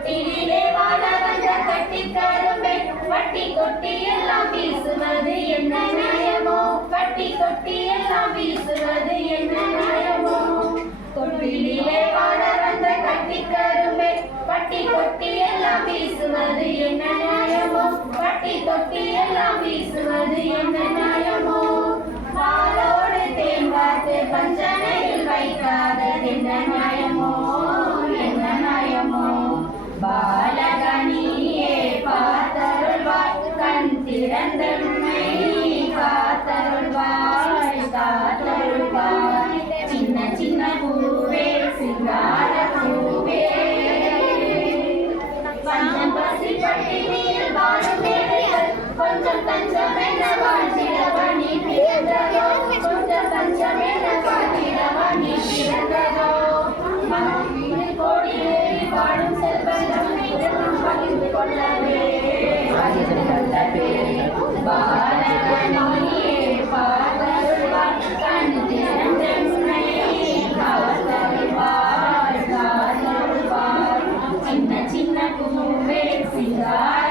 தொட்டிலே வாழ வந்த கட்டி கரும்பை வட்டி கொட்டி எல்லாம் வீசுவது என்ன நியாயமோ வட்டி கொட்டி எல்லாம் வீசுவது என்ன நியாயமோ தொட்டிலே வாழ வந்த கட்டி கரும்பை வட்டி கொட்டி எல்லாம் வீசுவது என்ன நியாயமோ வட்டி கொட்டி எல்லாம் வீசுவது என்ன நியாயமோ பாலோடு தேங்காத்து பஞ்சனையில் வைக்காதது என்ன நியாயமோ என்ன நியாயமோ பாலகனியே பார்த்தருள்வாய் கண் திறந்தன்மை காத்தருள்வாய் காத்தருள்வாய் சின்ன சின்ன பூவே சிங்கார பூவே பஞ்சம் பசி பட்டினியில் வாழும் ஏழைகள் கொஞ்சம் தஞ்சம் என வாழ்ந்திடவனி பிறந்ததோ கொஞ்சம் தஞ்சம் என வாழ்ந்திடவனி பிறந்ததோ கோடியே வாழும் செல்வம் பகிர்ந்து கொள்ளவே பகிர்ந்து கொள்ளவே பாலகனியே பார்த்தருள்வாய் கண் திறந்தன்மை காத்தருள்வாய் காத்தருள்வாய் சின்ன சின்ன பூவே சிங்கார